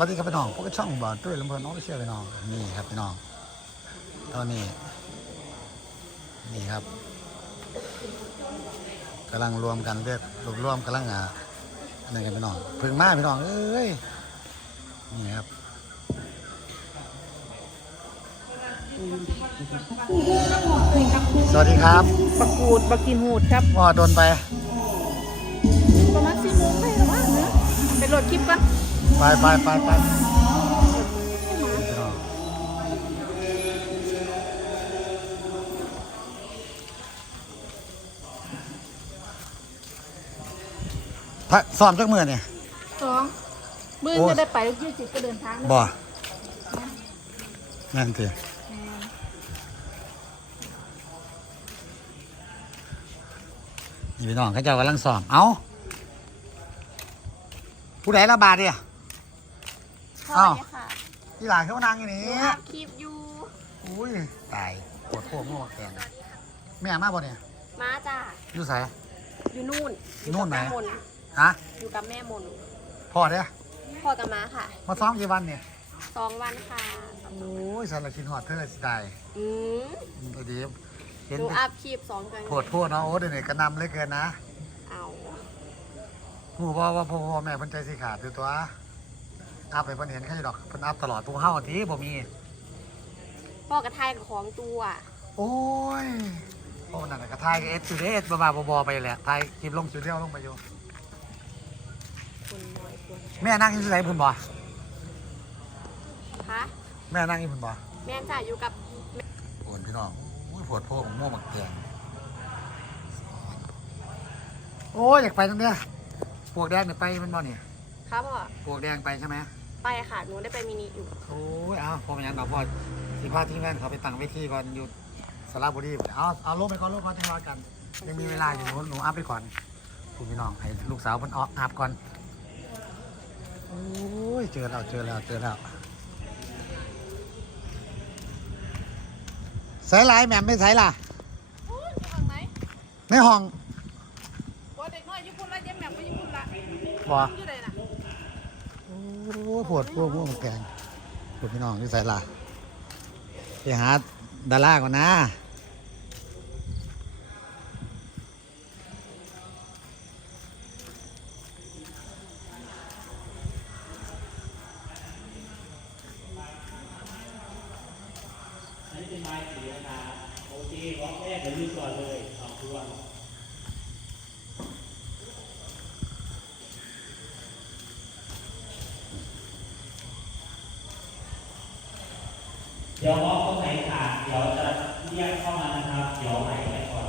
วัสดีครับพี่น้องพวกบช่องบอลตุ้ยลำเพลินน้องไม่เชื่อพี่น้องนี่ครับพี่น้องตอนนี้ นี่ครับกำลังรวมกันเรียกรวมรวมกำลังอะอะไรกันพี่น้องเพึ่งมาพี่น้องเอ้ยนี่ครับสวัสดีครับบักกูดบักกินหูดครับว่าโดนไปประมาณสี่โมงได้หรือว่าเนอะเป็นรถคลิปกัน ไปไปไปไปพี่น้องพระซ้อมจักมือเนี่ยสองมือโอ้จะได้ไปยี่สิบก็เดินทางนะบ่นั่นสินี่พี่น้องเขาเจ้ากำลังซ้อม เอ้า ผู้ใดระบาดเนี่ย อ้าว ค่ะที่หลานเขานั่งอย่างนี้ดูอัพคลิปอยู่ อุ้ย ตายปวดโค้งงอแกงแม่มาบ่เนี่ยมาจ้าอยู่ไส อยู่นู่นอยู่นู่กับนไหน แม่มนฮะอยู่กับแม่มนพ่อเด้อพ่อกับม้าค่ะมาซ้อมกี่วันเนี่ย สองวันค่ะโอ้ยสารคินหอดเธอสิตายอืมไอ้ดีเห็นดูอัพคลิปสองกันโพดโพดเนาะโอ้เดี๋ยวนี้กระนำเหลยเกินนะเอาหูบอกว่าพ่อพ่อแม่เพิ่นใจสิขาดตัวตัว อัพไปเพิ่นเห็นแค่ดอกเพิ่นอัพตลอดตัวเฮาทีบ่มี พ่อกระทายกับของตัวโอ้ยโอ้นั่นน่ะก็ทายกับเอสอยู่เด้เอสบ้าๆบอๆไปแหละทายคลิปลงสุดเดียวลงไปอยู่คนน้อยคนแม่นั่งอยู่ไสเพิ่นบ่คะแม่นั่งอยู่เพิ่นบ่แม่จ่าอยู่กับโอนพี่น้องโอ้ยปวดโพกม่วงบักแตงโอ้ยอยากไปตรงเนี้ยปวกแดงเนี่ยไปมันบ่เนี่ยครับพ่อปวกแดงไปใช่ไหม ไปค่ะ หนูได้ไปมินิอยู่โอ้ยเอาพอมันยังเอาพอสิพาที่แม่นเขาไปตั้งเวทีก่อนอยู่สระบุรีเอาเอาลงไปก่อนลงก่อนจะรอกัน ยังมีเวลาอยู่หนูหนูอัพไปก่อนคุณพี่น้องให้ลูกสาวเพิ่นออกอัพก่อนโอ้ยเจอแล้วเจอแล้วเจอแล้วใส่ลายแหม่มไม่ใส่ล่ะอยู่ฝั่งไหนในห้อง ว่าเด็กน้อยญี่ปุ่นละเจ๊แหม่มไปญี่ปุ่นละบ่ อยู่ไหนน่ะโอ้ปวดพวกพวกแกงปวดพี่น้องที่ใส่ล่ะไปหาดาราก่อนนะเดี๋ยก่อนเลยสองตัว ดี๋ยวมองตรงไหนขาดเดี๋ยวจะเรียกเข้ามานะครับ เดี๋ยวไหนไปก่อน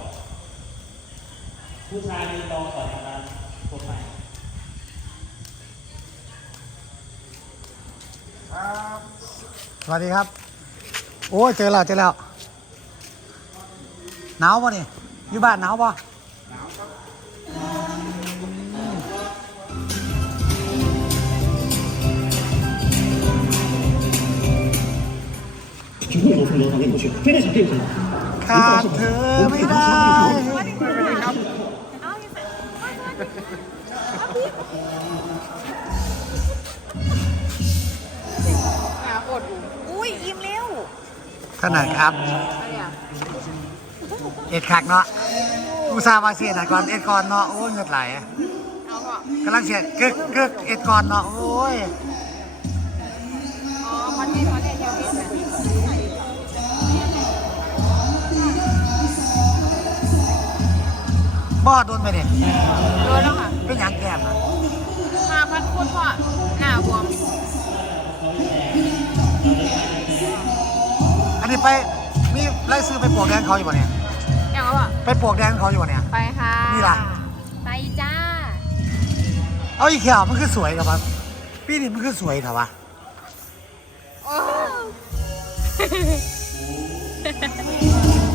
ผู้ชายยืนรอก่อนนะครับคนไหนสวัสดีครับ โอ้เจอแล้วเจอแล้วหนาวป่ะนี่อยู่บ้านหนาวป่ะ ขาดเธอไม่ได้หาโคตรอุ้ยอิ่มเร็วขนาดครับอะไรอะเอ็ดคักเนาะอุตส่าห์มาเสียหน่อยก่อนเอ็ดก่อนเนาะ โอ้ยเงือดไหลกำลังเสียกึกกึกเอ็ดก่อนเนาะ โอ้ย บ่โดนไปเนี่ยโดนแล้วค่ะเป็นหยังแก้มอะมาพัดพูดพ่อหน้าบวมอันนี้ไปมีไล่ซื้อไปปลวกแดงเขาอยู่ป่ะเนี่ยอย่างว่าไปปลวกแดงเขาอยู่ป่ะเนี่ย ไปค่ะนี่ล่ะ ไปจ้าเอาอีกแขวมันคือสวยกับวะปีนี้มันคือสวยเถอะวะโอ้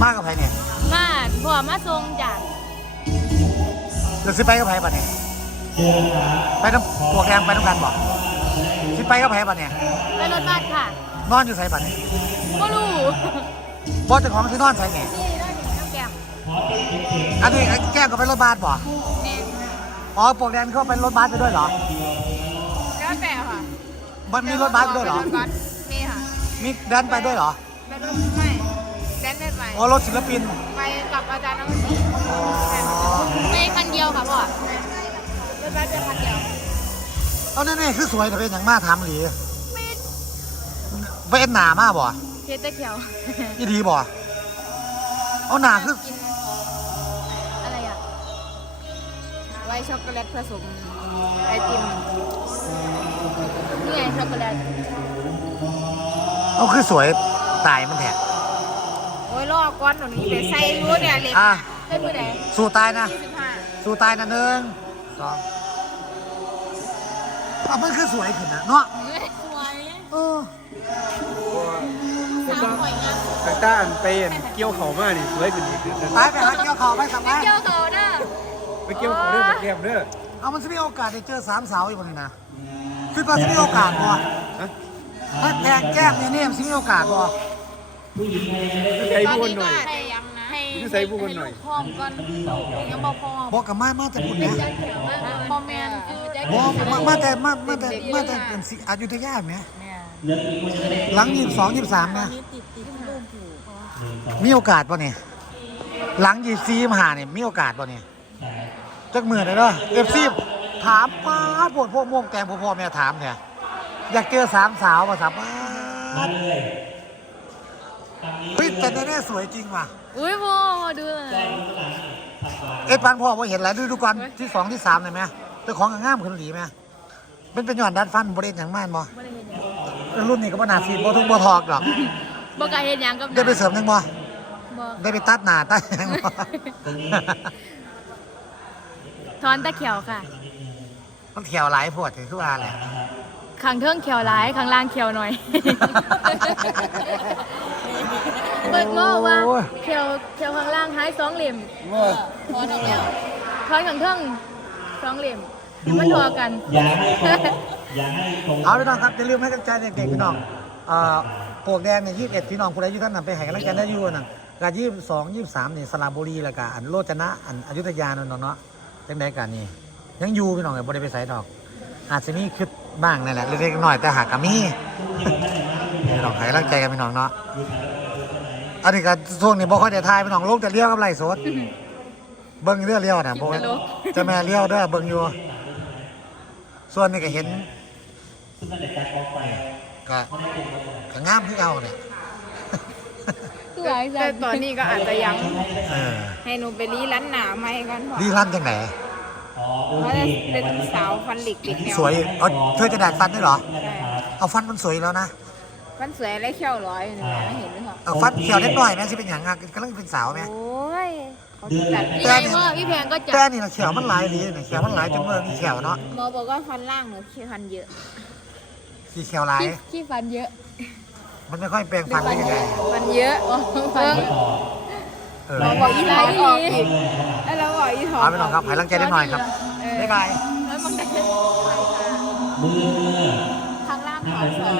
มากกับไผเนี่ย มาพ่อมาทรงจ้ะ เราซื้อไปกับไผป่ะเนี่ยไปน้ำปลวกแดงไปน้ำกันบ่ซื้อไปกับไผป่ะเนี่ยไปรถบัสค่ะ นอนอยู่ใส่ป่ะเนี่ยก็รู้บ่เจ้าของที่นอนใส่เนี่ยนี่ได้ถึงน้ำแกงอันนี้แก้มก็ไปรถบัสบ่นี่อ๋อปลวกแดงเขาไปรถบัสไปด้วยเหรอแล้วแต่ค่ะบมันมีรถบัสด้วยเหรอรถบัสมีค่ะมีแดนไปด้วยเหรอเป็นรถไม่แด นเล่นไปอ๋อรถศิลปิน ไปกับอาจารย์น้ำสีอ๋อไปคันเดียวค่ะพ่อรถบัสเป็นคันเดียวเอาแน่ๆคือสวยแต่เป็นอย่างมาถามหลีเป็นหนามากบ่เพชรตะเขียวอีดีบ่เอาหนาคือกินอะไรอะไวท์ช็อกโกแลตผสมไอติมนี่ไงช็อกโกแลตเอาคือสวยตายมันแท้โอ้ ยลอกก้อนหนูนี้ไปใส่รู้เนี่ยเล็กอะให้มือไหนสู้ตายนะ ยี่สิบห้าสู้ตายนะหนึ่งสองเอามันคือสวยขึ้นนะเนาะสวยเออสาวหอยงามตาต้าอันไปอันเกี่ยวเขามานี่สวยกว่านี้คือไปไปหาเกี่ยวเขาไปสัมไม่ภาษณ์เกี่ยวเขาเด้อไปเกี่ยวเขาเด้อไปเกี่ยวเด้อเอามันจะมีโอกาสได้เจอสามสาวอีกคนนึงนะคือตอนจะมีโอกาสบ่ฮะถ้าแทงแก้มเนี่ยเนี่ยมันจะมีโอกาสบ่ ผู้หญิงในในใส่บุญหน่อยให้ยังนะให้อยู่ใส่บุญหน่อยพร้อมก่อนยังบอกพร้อมบอกกับมามาแต่ปุ่นเนี่ยพอแมนคือแจ็คบอกมามาแต่มามาแต่มาแต่เป็นสิอยุธยาไหมเรื่องอีกคนจะได้หลังยี่สองยี่สามนะติดติดรูปอยู่หนึ่งสองมีโอกาสป่ะเนี่ยหลังยี่สี่มหาเนี่ยมีโอกาสป่ะเนี่ยสามจักมือเลยเด้อเอฟซีถามป้าดปวดพวกม่วงแตงพ่อพ่อแม่ถามเนี่ยอยากเจอสามสาวมาถามป้ามาด เลยตามนี้เฮ้ยแต่แน่ๆสวยจริงว่ะอุ้ยโมมาดูเลยได้รู้หลังผักหวานเอ็ดปันพ่อว่าเห็นหลายฤดูกาลที่สองที่สามเลยไหมเจ้าของก็งามขึ้นหลีไหมเป็นเป็นหย่อนดัดฟันบริเวณอย่างมากบ่รุ่นนี้ก็บ่นาซีดบ่ทุกบ่ทอกหรอกบอกกาเห็นยังกับได้ไปเสริมยังบ่บอกได้ไปตัดหน้าตัดหยังบ่ทอนตะเขียวค่ะมันเขียวหลายพวดถือคือว่าแหละข้างเทิงเขียวร้ายข้างล่างเขียวหน่อย เปิดโม่ว่าเขียวเขียวข้างล่างท้ายสองเหลี่ยมทอนเดียวทอนข้างเทิงสองเหลี่ยมเดี๋ยวมันทอกัน อย่าให้ตรงอย่าให้ตรงเอาพี่น้องครับอย่าลืมให้กำลังใจเด็กๆพี่น้องเอ่อปลวกแดงเนี่ย21พี่น้องผู้ใดอยู่ท่านนั้นไปให้กำลังใจได้อยู่นั่นกา22 23นี่สระบุรีแล้วก็อันโรจนะอันอยุธยานั่นเนาะเนาะจังไดกันนี่ยังอยู่พี่น้องบ่ได้ไปไสดอก อาจจะมีคือบ้างนั่นแหละเล็กๆน้อยๆแต่หากก็มีพี่น้องให้กำลังใจกันพี่น้องเนาะ อันนี้ก็ช่วงนี้บ่ค่อยได้ทายพี่น้องลงแต่เลี้ยวกับไล่สด เบิ่งเรือเลี้ยวน่ะบ่ว่าเจะแม่เลี้ยวเด้อเบิ่งอยู่ ส่วนนี้ก็เห็นซึ่งนั่นแหละการกองไฟก็ก็งามคือเอาเนี่ยแต่ตอนนี้ก็อาจจะยังเออให้หนูไปรีร้านหนาไม่ก่อนพอดีลั่นจังไหนอ๋อโอเพราะเคจะเป็นสาวฟันหลิกหลิกแนวสวยเอาเธอจะดัดฟันด้วยเหรอ ใช่เอาฟันมันสวยแล้วนะ ฟันสวยและเขี้ยวร้อยอยู่เนี่ยไม่เห็นไหมคะเอาฟันเขียวเล็กน้อยแม่สิเป็นอย่างงานกำลังเป็นสาวแม่ โอ้ยเขาจัดแต่พี่นี่แพงก็พี่แพงก็จัแต่ดนี่นะเขียวมันหลายดีเนี่ยเขียวมันหลายจนเมื่อมีเขียวเนาะหมอบอกว่าฟันล่างหนูขี้ฟันเยอะสีเขียวหลาย ขี้ขี้ฟันเยอะมันไม่ค่อยแปลงฟันได้ยังไงฟันเยอะฟันเออหมอบอกอีไหลออกอีกแล้วเราบอกอีถอเอาไปน้องครับให้กำลังใจได้หน่อยครับเออบ๊ายบาย แล้วมันจะมือมือข้างล่างถอดสอง